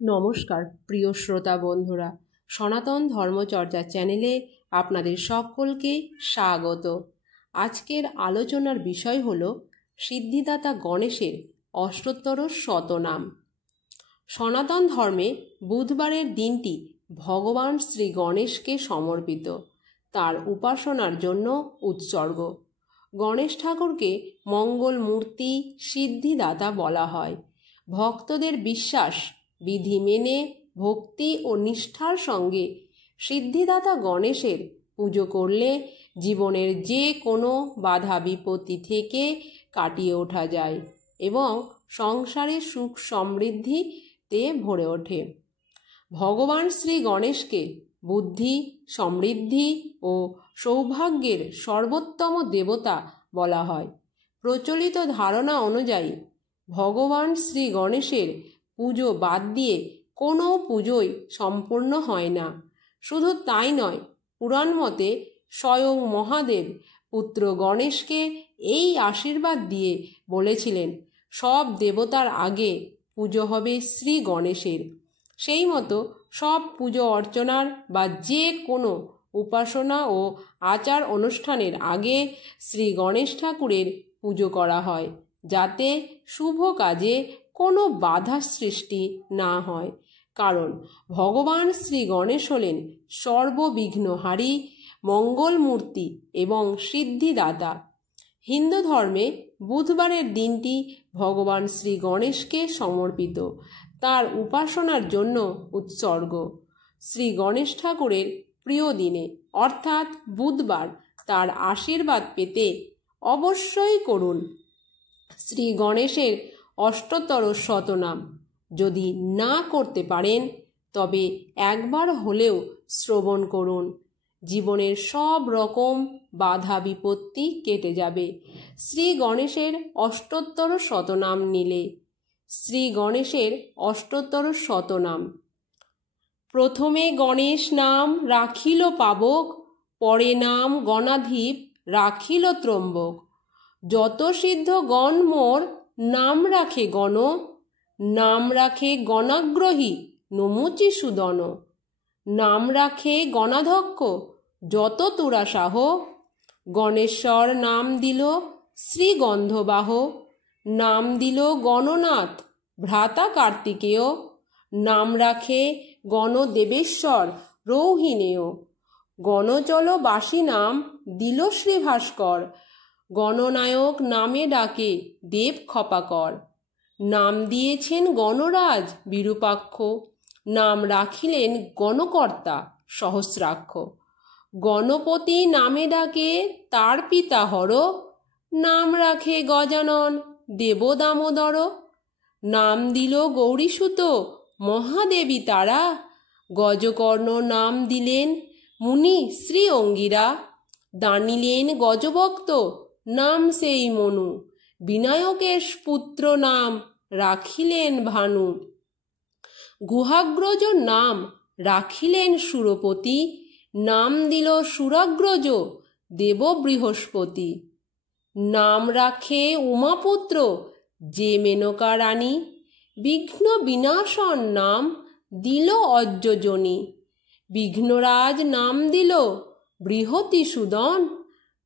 নমস্কার প্রিয় শ্রোতা বন্ধুরা, সনাতন ধর্মচর্চা চ্যানেলে আপনাদের সকলকে স্বাগত। আজকের আলোচনার বিষয় হল সিদ্ধিদাতা গণেশের অষ্টোত্তর শতনাম। সনাতন ধর্মে বুধবারের দিনটি ভগবান শ্রী গণেশকে সমর্পিত, তার উপাসনার জন্য উৎসর্গ। গণেশ ঠাকুরকে মঙ্গল মূর্তি, সিদ্ধিদাতা বলা হয়। ভক্তদের বিশ্বাস বিধি মেনে ভক্তি ও নিষ্ঠার সঙ্গে সিদ্ধিদাতা গণেশের পুজো করলে জীবনের যে কোনো বাধা বিপত্তি থেকে কাটিয়ে ওঠা যায় এবং সংসারে সুখ সমৃদ্ধিতে ভরে ওঠে। ভগবান শ্রী গণেশকে বুদ্ধি, সমৃদ্ধি ও সৌভাগ্যের সর্বোত্তম দেবতা বলা হয়। প্রচলিত ধারণা অনুযায়ী ভগবান শ্রী গণেশের পুজো বাদ দিয়ে কোনো পুজোই সম্পূর্ণ হয় না। শুধু তাই নয়, পুরাণ মতে স্বয়ং মহাদেব পুত্র গণেশকে এই আশীর্বাদ দিয়ে বলেছিলেন, সব দেবতার আগে পুজো হবে শ্রী গণেশের। সেই মতো সব পুজো অর্চনার বা যে কোনো উপাসনা ও আচার অনুষ্ঠানের আগে শ্রী গণেশ ঠাকুরের পুজো করা হয়, যাতে শুভ কাজে কোনো বাধা সৃষ্টি না হয়। কারণ ভগবান শ্রী গণেশ হলেন সর্ববিঘ্নহারী, মঙ্গলমূর্তি এবং সিদ্ধিদাতা। হিন্দু ধর্মে বুধবারের দিনটি ভগবান শ্রী গণেশকে সমর্পিত, তার উপাসনার জন্য উৎসর্গ। শ্রী গণেশ ঠাকুরের প্রিয় দিনে অর্থাৎ বুধবার তার আশীর্বাদ পেতে অবশ্যই করুন শ্রী গণেশের অষ্টোত্তর শতনাম। যদি না করতে পারেন তবে একবার হলেও শ্রবণ করুন। জীবনের সব রকম বাধা বিপত্তি কেটে যাবে শ্রী গণেশের অষ্টোত্তর শতনাম নিলে। শ্রী গণেশের অষ্টোত্তর শতনাম। প্রথমে গণেশ নাম রাখিল পাবক, পরে নাম গণাধিপ রাখিল ত্রম্বক। যত সিদ্ধ গণ মোর নাম রাখে গণ, নাম রাখে গণাগ্রহী নমুচি সুদন। নাম রাখে গণাধ্যক্ষ যত তুরা সাহ, গণেশ্বর নাম দিল শ্রীগন্ধবাহ। নাম দিল গণনাথ ভ্রাতা কার্তিকেয়, নাম রাখে গণদেবেশ্বর রৌহিণেয়। গণচল বাসী নাম দিল শ্রীভাস্কর, গণনায়ক নামে ডাকে দেব ক্ষপাকর। নাম দিয়েছেন গণরাজ বিরূপাক্ষ, নাম রাখিলেন গণকর্তা সহস্রাক্ষ। গণপতি নামে ডাকে তার পিতা হর, নাম রাখে গজানন দেব দামোদর। নাম দিল গৌরীসুত মহাদেবী তারা, গজকর্ণ নাম দিলেন মুনি শ্রী অঙ্গিরা। দানিলেন গজভক্ত নাম সেই মনু, বিনায়কের পুত্র নাম রাখিলেন ভানু। গুহাগ্রজ নাম রাখিলেন সুরপতি, নাম দিল সুরাগ্রজ দেব বৃহস্পতি। নাম রাখে উমাপুত্র যে মেনকা রানী, বিঘ্ন বিনাশন নাম দিল অজ্জজনী। বিঘ্নরাজ নাম দিল বৃহতি সুদন,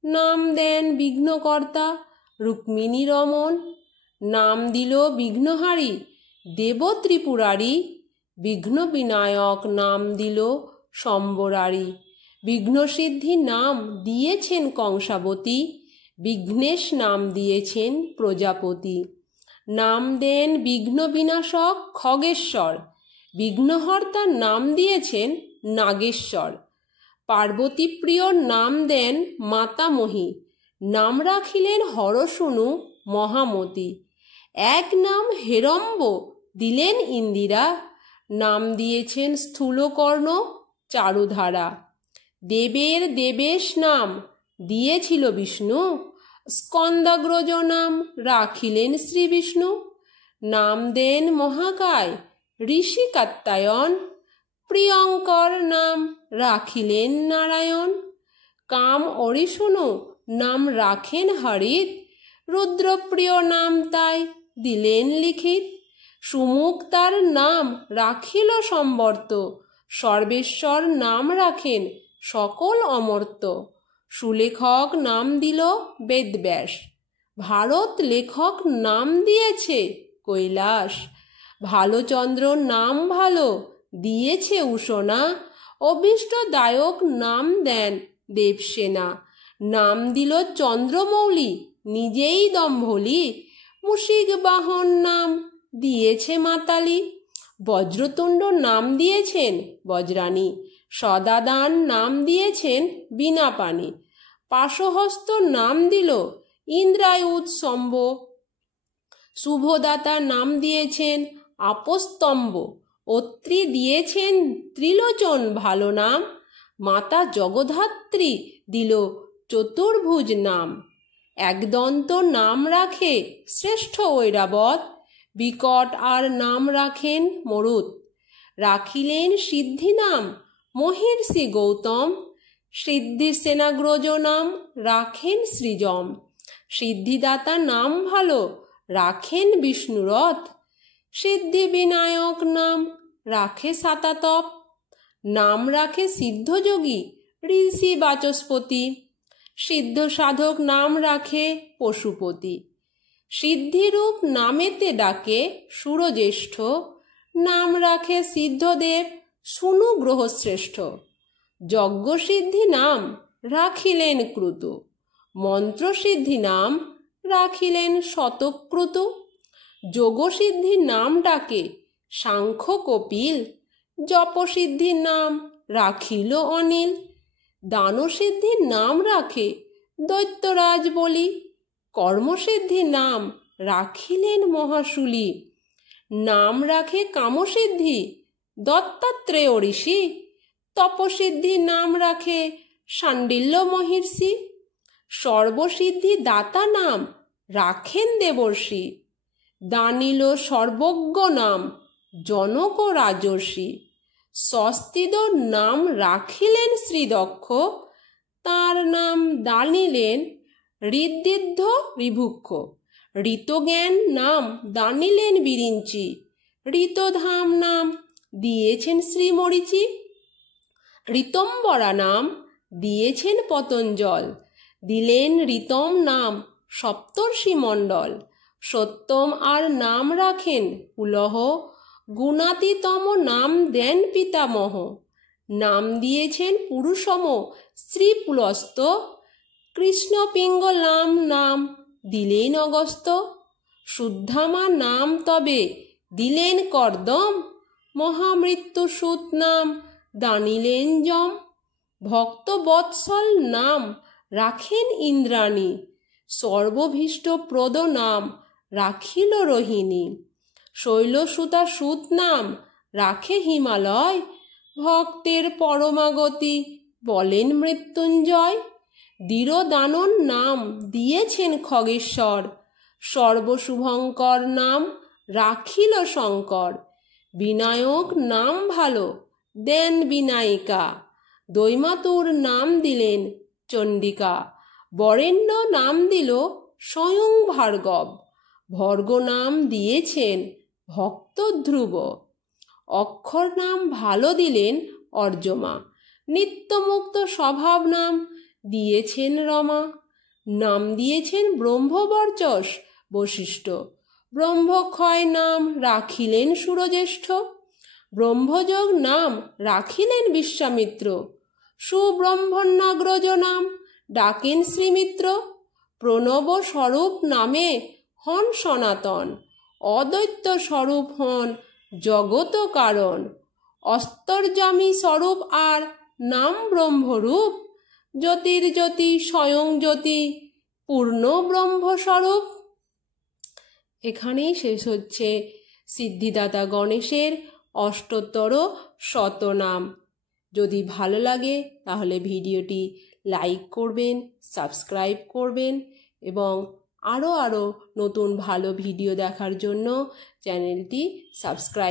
নাম দেন বিঘ্নকর্তা রুক্মিণী রমন। নাম দিল বিঘ্নহারী দেব ত্রিপুরারি, বিঘ্ন বিনায়ক নাম দিল সম্বরারি। বিঘ্নসিদ্ধি নাম দিয়েছেন কংসাবতী, বিঘ্নেশ নাম দিয়েছেন প্রজাপতি। নাম দেন বিঘ্ন বিনাশক খগেশ্বর, বিঘ্নহর্তার নাম দিয়েছেন নাগেশ্বর। পার্বতী প্রিয়র নাম দেন মাতামহী, নাম রাখিলেন হরসুনু মহামতি। এক নাম হেরম্ব দিলেন ইন্দিরা, নাম দিয়েছেন স্থূলকর্ণ চারুধারা। দেবের দেবেশ নাম দিয়েছিল বিষ্ণু, স্কন্দাগ্রজ নাম রাখিলেন শ্রী বিষ্ণু। নাম দেন মহাকায় ঋষি কাত্যায়ন, প্রিয়ঙ্কর নাম রাখিলেন নারায়ণ। কাম অরিশুনু নাম রাখেন হরিত, রুদ্রপ্রিয় নাম তাই দিলেন লিখিত। সুমুখ তার নাম রাখিল সম্বর্ত, সর্বেশ্বর নাম রাখেন সকল অমর্ত্য। সুলেখক নাম দিল বেদব্যাস, ভারত লেখক নাম দিয়েছে কৈলাস। ভালোচন্দ্র নাম ভালো দিয়েছে উষণা, অভীষ্টদায়ক নাম দেন দেবসেনা। নাম দিল চন্দ্রমৌলি নিজেই দম্ভলি, মুশিক বাহন নাম দিয়েছে মাতালি। বজ্রতুণ্ড নাম দিয়েছেন বজ্রাণী, সদাদান নাম দিয়েছেন বীণাপাণি। পাশহস্ত নাম দিল ইন্দ্রায়ুধ স্তম্ভ, শুভদাতা নাম দিয়েছেন আপস্তম্ভ। অত্রি দিয়েছেন ত্রিলোচন ভালো নাম, মাতা জগদ্ধাত্রী দিল চতুর্ভুজ নাম। একদন্ত নাম রাখে শ্রেষ্ঠ ঐরাবত, বিকট আর নাম রাখেন মরুত। রাখিলেন সিদ্ধি নাম মহর্ষি গৌতম, সিদ্ধি সেনাগ্রজ নাম রাখেন সৃজম। সিদ্ধিদাতা নাম ভালো রাখেন বিষ্ণুরথ, সিদ্ধি বিনায়ক নাম রাখে সাতাতপ। নাম রাখে সিদ্ধযোগী ঋষি বাচস্পতি, সিদ্ধ সাধক নাম রাখে পশুপতি। সিদ্ধিরূপ নামেতে ডাকে সুরজ্যেষ্ঠ, নাম রাখে সিদ্ধদেব শুনু গ্রহশ্রেষ্ঠ। যজ্ঞসিদ্ধি নাম রাখিলেন ক্রুতু, মন্ত্রসিদ্ধি নাম রাখিলেন শতক্রুতু। যোগসিদ্ধি নাম ডাকে সাংখ্য কপিল, জপসিদ্ধির নাম রাখিল অনিল। দানসিদ্ধির নাম রাখে দৈত্যরাজ বলি, কর্মসিদ্ধির নাম রাখিলেন মহাশুলি। নাম রাখে কামসিদ্ধি দত্তাত্রেয় ঋষি, তপসিদ্ধির নাম রাখে শাণ্ডিল্য মহর্ষি। সর্বসিদ্ধি দাতা নাম রাখেন দেবর্ষি, দানিল সর্বজ্ঞ নাম জনক রাজর্ষি। স্বস্তিদ নাম রাখিলেন শ্রীদক্ষ, তার নাম দানিলেন ঋদ্ধিদ্ধ ঋভুক্ষ। ঋতজ্ঞান নাম দানিলেন বিরিঞ্চি, ঋতধাম নাম দিয়েছেন শ্রীমরীচি। ঋতম্বরা নাম দিয়েছেন পতঞ্জল, দিলেন ঋতম নাম সপ্তর্ষি মণ্ডল। সত্যম আর নাম রাখেন পুলহ, গুণাতিতম নাম দেন পিতামহ। নাম দিয়েছেন পুরুষম শ্রী পুলস্ত, কৃষ্ণপিঙ্গলাম নাম দিলেন অগস্ত। শুদ্ধামা নাম তবে দিলেন কর্দম, মহামৃত্যুসূত নাম দানিলেন যম। ভক্তবৎসল নাম রাখেন ইন্দ্রাণী, সর্বভীষ্ট প্রদ নাম রাখিল রোহিণী। শৈলসুতা সুত নাম রাখে হিমালয়, ভক্তের পরমাগতি বলেন মৃত্যুঞ্জয়। দৃঢ়দানন নাম দিয়েছেন খগেশ্বর, সর্বশুভঙ্কর নাম রাখিল শঙ্কর। বিনায়ক নাম ভালো দেন বিনায়িকা, দৈমাতুর নাম দিলেন চণ্ডিকা। বরেণ্য নাম দিল স্বয়ং ভার্গব, ভর্গ নাম দিয়েছেন ভক্ত ধ্রুব। অক্ষর নাম ভালো দিলেন অর্যমা, নিত্যমুক্ত স্বভাব নাম দিয়েছেন রমা। নাম দিয়েছেন ব্রহ্মবর্চস বশিষ্ঠ, ব্রহ্মক্ষয় নাম রাখিলেন সুরজ্যেষ্ঠ। ব্রহ্মযোগ নাম রাখিলেন বিশ্বামিত্র, সুব্রহ্মণ্যগ্রজ নাম ডাকেন শ্রীমিত্র। প্রণব স্বরূপ নামে হন সনাতন, অদ্বৈত স্বরূপ হন জগত কারণ। অস্তর্যামী স্বরূপ আর নাম ব্রহ্মরূপ, জ্যোতির্জ্যোতি স্বয়ং জ্যোতি পূর্ণ ব্রহ্মস্বরূপ। এখানেই শেষ হচ্ছে সিদ্ধিদাতা গণেশের অষ্টোত্তর শতনাম। যদি ভালো লাগে তাহলে ভিডিওটি লাইক করবেন, সাবস্ক্রাইব করবেন এবং আরও নতুন ভালো ভিডিও দেখার জন্য চ্যানেলটি সাবস্ক্রাইব